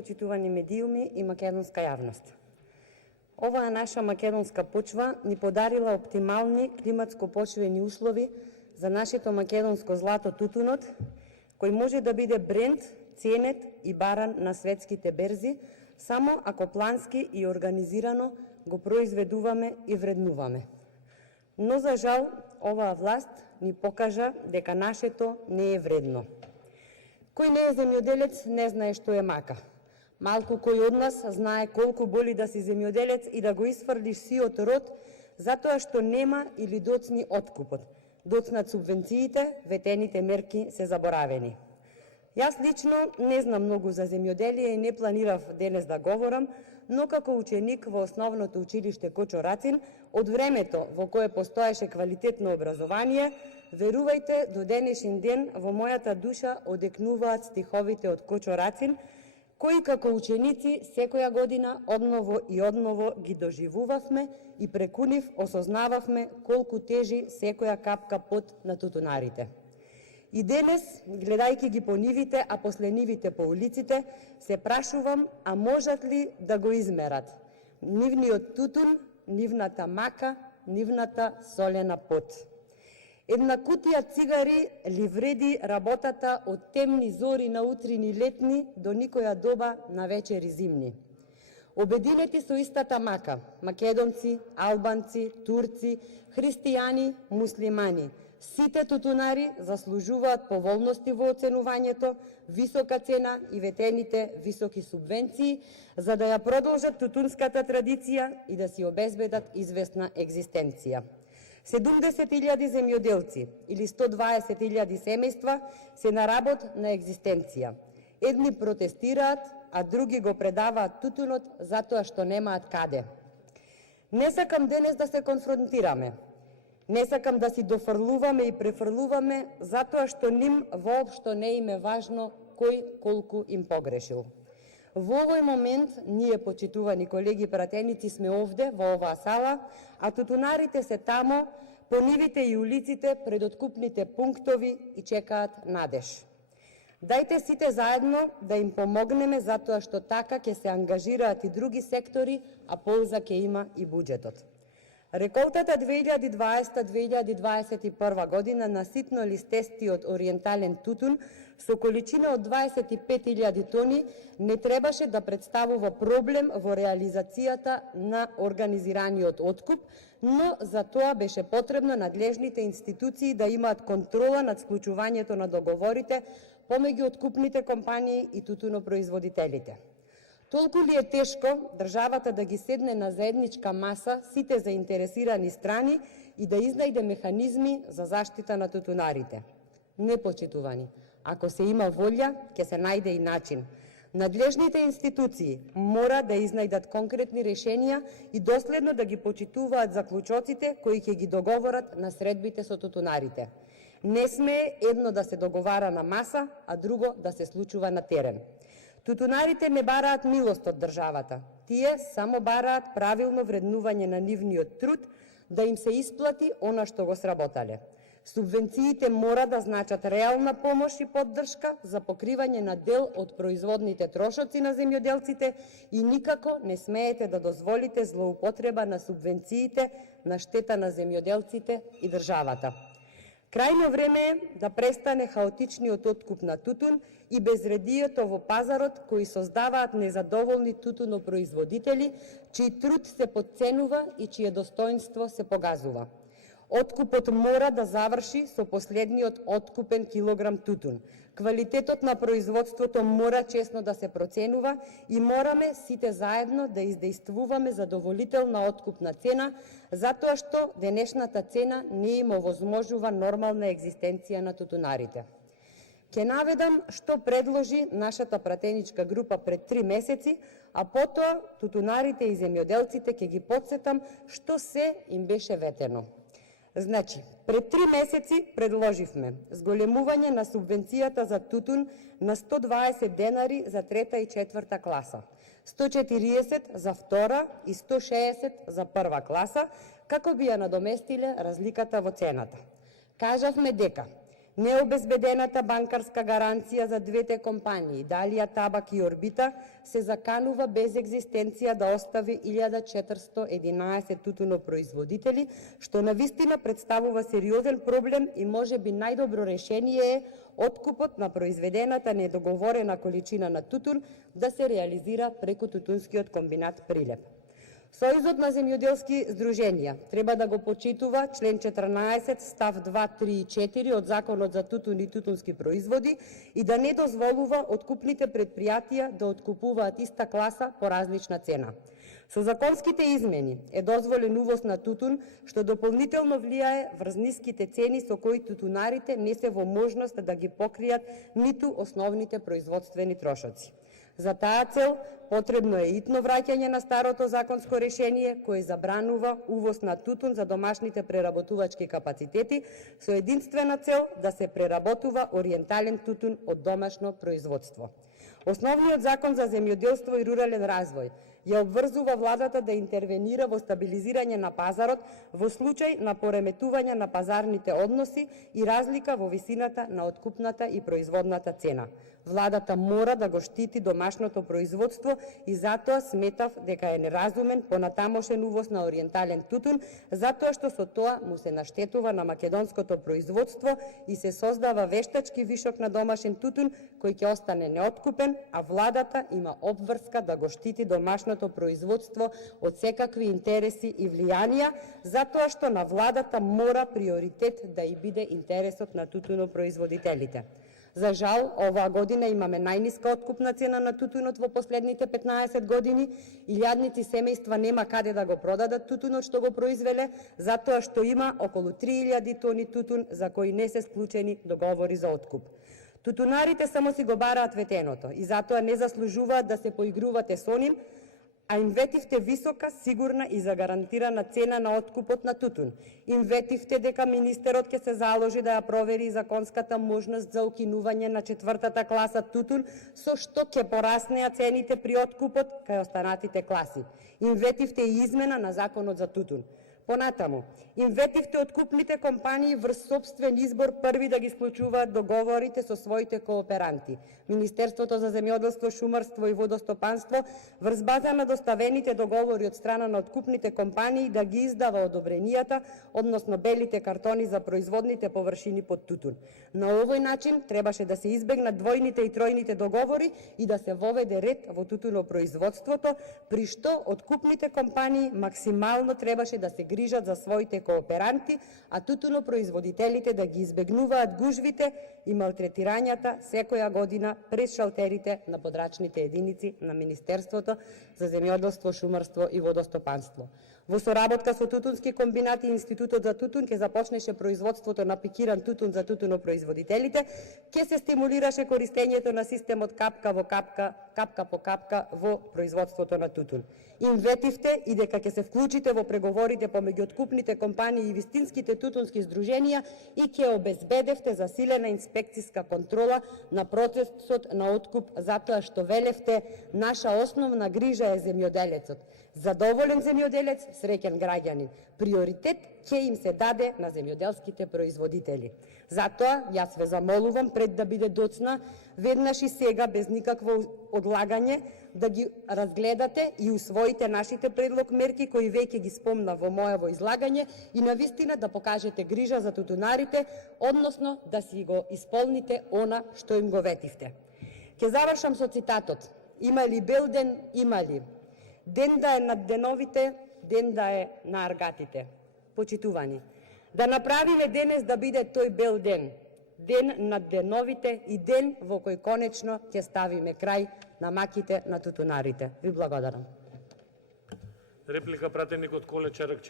Почитувани медиуми и македонска јавност. Оваа наша македонска почва ни подарила оптимални климатско-почвени услови за нашето македонско злато тутунот, кој може да биде бренд, ценет и баран на светските берзи, само ако плански и организирано го произведуваме и вреднуваме. Но за жал, оваа власт ни покажа дека нашето не е вредно. Кој не е земјоделец не знае што е мака. Малку кој од нас знае колку боли да си земјоделец и да го исфрлиш сиот род, затоа што нема или доцни откупот. Доцнат субвенциите, ветените мерки се заборавени. Јас лично не знам многу за земјоделие и не планирав денес да говорам, но како ученик во основното училиште Кочо Рацин, од времето во кое постоеше квалитетно образование, верувајте, до денешен ден во мојата душа одекнуваат стиховите од Кочо Рацин, кои како ученици секоја година одново и одново ги доживувавме и преку нив осознававме колку тежи секоја капка пот на тутунарите. И денес, гледајќи ги по нивите, а после нивите по улиците, се прашувам, а можат ли да го измерат нивниот тутун, нивната мака, нивната солена пот. Една кутија цигари ли вреди работата од темни зори на утрини летни до никоја доба на вечери зимни. Обединети со истата мака, македонци, албанци, турци, христијани, муслимани, сите тутунари заслужуваат поволности во оценувањето, висока цена и ветените високи субвенции, за да ја продолжат тутунската традиција и да си обезбедат известна екзистенција. 70.000 земјоделци или 120.000 семејства се на работ на екзистенција. Едни протестираат, а други го предаваат тутунот затоа што немаат каде. Не сакам денес да се конфронтираме. Не сакам да си дофрлуваме и префрлуваме затоа што ним воопшто не им е важно кој колку им погрешил. Во овој момент, ние, почитувани колеги пратеници, сме овде, во оваа сала, а тутунарите се тамо, по нивите и улиците, пред откупните пунктови и чекаат надеж. Дајте сите заедно да им помогнеме, затоа што така ќе се ангажираат и други сектори, а полза ќе има и буџетот. Реколтата 2020-2021 година на ситно листестиот ориентален тутун со количина од 25.000 тони не требаше да представува проблем во реализацијата на организираниот откуп, но за тоа беше потребно надлежните институции да имаат контрола над склучувањето на договорите помеѓу откупните компании и тутунопроизводителите. Толку ли е тешко државата да ги седне на заедничка маса сите заинтересирани страни и да изнајде механизми за заштита на тутунарите? Не, почитувани. Ако се има волја, ќе се најде и начин. Надлежните институции мора да изнајдат конкретни решенија и доследно да ги почитуваат заклучоците кои ќе ги договорат на средбите со тутунарите. Не смее едно да се договара на маса, а друго да се случува на терен. Тутунарите не бараат милост од државата. Тие само бараат правилно вреднување на нивниот труд, да им се исплати она што го сработале. Субвенциите мора да значат реална помош и поддршка за покривање на дел од производните трошоци на земјоделците и никако не смеете да дозволите злоупотреба на субвенциите на штета на земјоделците и државата. Крајно време е да престане хаотичниот откуп на тутун и безредието во пазарот кои создаваат незадоволни тутунопроизводители, чиј труд се потценува и чие достоинство се погазува. Откупот мора да заврши со последниот откупен килограм тутун. Квалитетот на производството мора чесно да се проценува и мораме сите заедно да издействуваме задоволителна откупна цена, затоа што денешната цена не им овозможува нормална екзистенција на тутунарите. Ќе наведам што предложи нашата пратеничка група пред 3 месеци, а потоа тутунарите и земјоделците ќе ги потсетам што се им беше ветено. Значи, пред 3 месеци предложивме зголемување на субвенцијата за тутун на 120 денари за 3 и 4 класа, 140 за 2 и 160 за 1 класа, како би ја надоместиле разликата во цената. Кажавме дека Необезбедената банкарска гаранција за двете компании, Далија Табак и Орбита, се заканува без екзистенција да остави 1411 тутунопроизводители, што навистина представува сериозен проблем и можеби најдобро решение е откупот на произведената недоговорена количина на тутун да се реализира преку тутунскиот комбинат Прилеп. Сојузот на земјоделски здруженија треба да го почитува член 14 став 2, 3 и 4 од Законот за тутун и тутунски производи и да не дозволува откупните предпријатија да откупуваат иста класа по различна цена. Со законските измени е дозволен увоз на тутун, што дополнително влијае врз ниските цени со кои тутунарите не се во можност да ги покријат ниту основните производствени трошоци. За таа цел потребно е итно враќање на старото законско решение кое забранува увоз на тутун за домашните преработувачки капацитети со единствена цел да се преработува ориентален тутун од домашно производство. Основниот закон за земјоделство и рурален развој ја обврзува владата да интервенира во стабилизирање на пазарот во случај на пореметување на пазарните односи и разлика во висината на откупната и производната цена. Владата мора да го штити домашното производство и затоа сметав дека е неразумен понатамошен увоз на ориентален тутун, затоа што со тоа му се наштетува на македонското производство и се создава вештачки вишок на домашен тутун кој ќе остане неоткупен, а владата има обврска да го штити домашното производство од секакви интереси и влијанија, затоа што на владата мора приоритет да и биде интересот на тутунопроизводителите. За жал, оваа година имаме најниска откупна цена на тутунот во последните 15 години. Илјадници семејства нема каде да го продадат тутунот што го произвеле, затоа што има околу 3000 тони тутун за кои не се склучени договори за откуп. Тутунарите само си го бараат ветеното и затоа не заслужуваат да се поигрувате со ним, а им ветивте висока, сигурна и загарантирана цена на откупот на тутун. Им ветивте дека министерот ќе се заложи да ја провери законската можност за укинување на 4-та класа тутун, со што ќе пораснеа цените при откупот кај останатите класи. Им ветивте и измена на законот за тутун. Понатаму, им ветивте откупните компании врз собствен избор први да ги склучуваат договорите со своите кооперанти. Министерството за земјоделство, шумарство и водостопанство врз база на доставените договори од страна на откупните компании да ги издава одобренијата, односно белите картони за производните површини под тутун. На овој начин требаше да се избегнат двојните и тројните договори и да се воведе ред во тутунопроизводството, при што откупните компании максимално требаше да се грижат за своите кооперанти, а тутунопроизводителите да ги избегнуваат гужвите и малтретирањата секоја година пред шалтерите на подрачните единици на Министерството за земјоделство, шумарство и водостопанство. Во соработка со тутунски комбинати и Институтот за тутун ќе започнеше производството на пикиран тутун за тутунопроизводителите, ќе се стимулираше користењето на системот капка во капка, капка по капка во производството на тутун. Им ветивте и дека ќе се вклучите во преговорите помеѓу откупните компании и вистинските тутунски здруженија и ќе обезбедевте засилена инспекциска контрола на процесот на откуп, затоа што велевте наша основна грижа е земјоделецот. Задоволен земјоделец, среќен граѓанин. Приоритет ќе им се даде на земјоделските производители. Затоа, јас ве замолувам пред да биде доцна, веднаш и сега, без никакво одлагање, да ги разгледате и усвоите нашите предлог мерки кои веќе ги спомна во моево излагање и навистина да покажете грижа за тутунарите, односно да си го исполните она што им го ветивте. Ќе завршам со цитатот: има ли бел ден, има ли? Ден да е над деновите, ден да е на аргатите. Почитувани, да направиме денес да биде тој бел ден, ден над деновите и ден во кој конечно ќе ставиме крај на маките на тутунарите. Ви благодарам. Реплика пратеник од Коле Чаракчи.